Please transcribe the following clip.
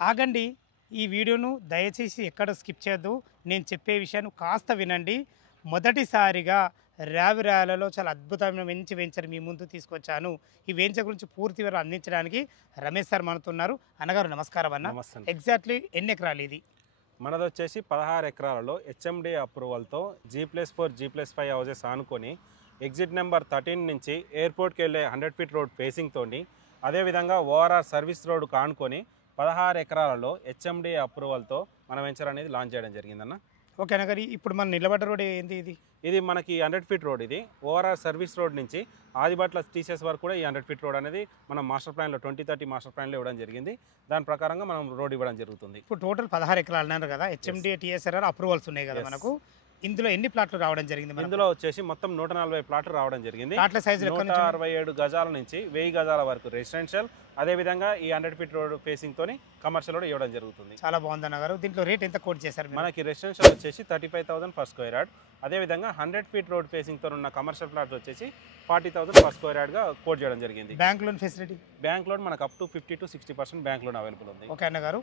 ఆగండి. ఈ వీడియోను దయచేసి ఎక్కడ స్కిప్ చేయొద్దు. నేను చెప్పే విషయాన్ని కాస్త వినండి. మొదటిసారిగా రావిరాలలో చాలా అద్భుతమైన మంచి వెంచర్ మీ ముందు తీసుకొచ్చాను. ఈ వెంచర్ గురించి పూర్తి వివరాలు అందించడానికి రమేష్ సార్ మనతో ఉన్నారు. అన్నగారు నమస్కారం అన్న. నమస్తే. ఎగ్జాక్ట్లీ ఎన్ని ఎకరాలు ఇది? మనది వచ్చేసి 16 ఎకరాలలో హెచ్ఎండి అప్రూవల్తో G+4 G+5 హౌసెస్ ఆనుకొని ఎగ్జిట్ నెంబర్ 13 నుంచి ఎయిర్పోర్ట్కి వెళ్ళే 100 ఫీట్ రోడ్ ఫేసింగ్తోని, అదేవిధంగా ఓఆర్ఆర్ సర్వీస్ రోడ్కు ఆనుకొని 16 ఎకరాలలో హెచ్ఎండి అప్రూవల్తో మన వెంచర్ అనేది లాంచ్ చేయడం జరిగిందన్న. ఓకే అన్నగారు, ఇప్పుడు మనం నిలబడ్డ రోడ్ ఏంది ఇది? ఇది మనకి 100 ఫీట్ రోడ్. ఇది ఓఆర్ఆర్ సర్వీస్ రోడ్ నుంచి ఆదిబట్ల టీసీఎస్ వరకు కూడా ఈ 100 ఫీట్ రోడ్ అనేది మనం మాస్టర్ ప్లాన్లో 2030 మాస్టర్ ప్లాన్లో ఇవ్వడం జరిగింది. దాని ప్రకారంగా మనం రోడ్ ఇవ్వడం జరుగుతుంది. ఇప్పుడు టోటల్ 16 ఎకరాలు అన్నారు కదా. హెచ్ఎండి టీఎస్ఆర్ఆర్ అప్రూవల్స్ ఉన్నాయి కదా మనకు. ఇందులో ఎన్ని ప్లాట్లు రావడం జరిగింది? ఇందులో వచ్చేసి మొత్తం 140 ప్లాట్లు రావడం జరిగింది. ప్లాట్ల సైజు 167 గజాల నుంచి 1000 గజాల వరకు రెసిడెన్షియల్, అదేవిధంగా ఈ 100 ఫీట్ రోడ్ ఫేసింగ్ తోని కమర్షియల్ కూడా ఇవ్వడం జరుగుతుంది. చాలా బాగుంది అన్నగారు. దీంట్లో రేట్ ఎంత కోట్ చేశారు? మనకి రెసిడెన్షియల్ వచ్చేసి 35,000 ఫర్ స్క్వేర్ యార్డ్, అదేవిధంగా 100 ఫీట్ రోడ్ ఫేసింగ్ తో ఉన్న కమర్షియల్ ప్లాట్స్ వచ్చేసి 40,000 ఫర్ స్క్వేర్ యార్డ్ గా కోట్ చేయడం జరిగింది. Bank loan facility? Bank loan మనకు up to 50 to 60% bank loan available ఉంది. ఓకే అన్నగారు,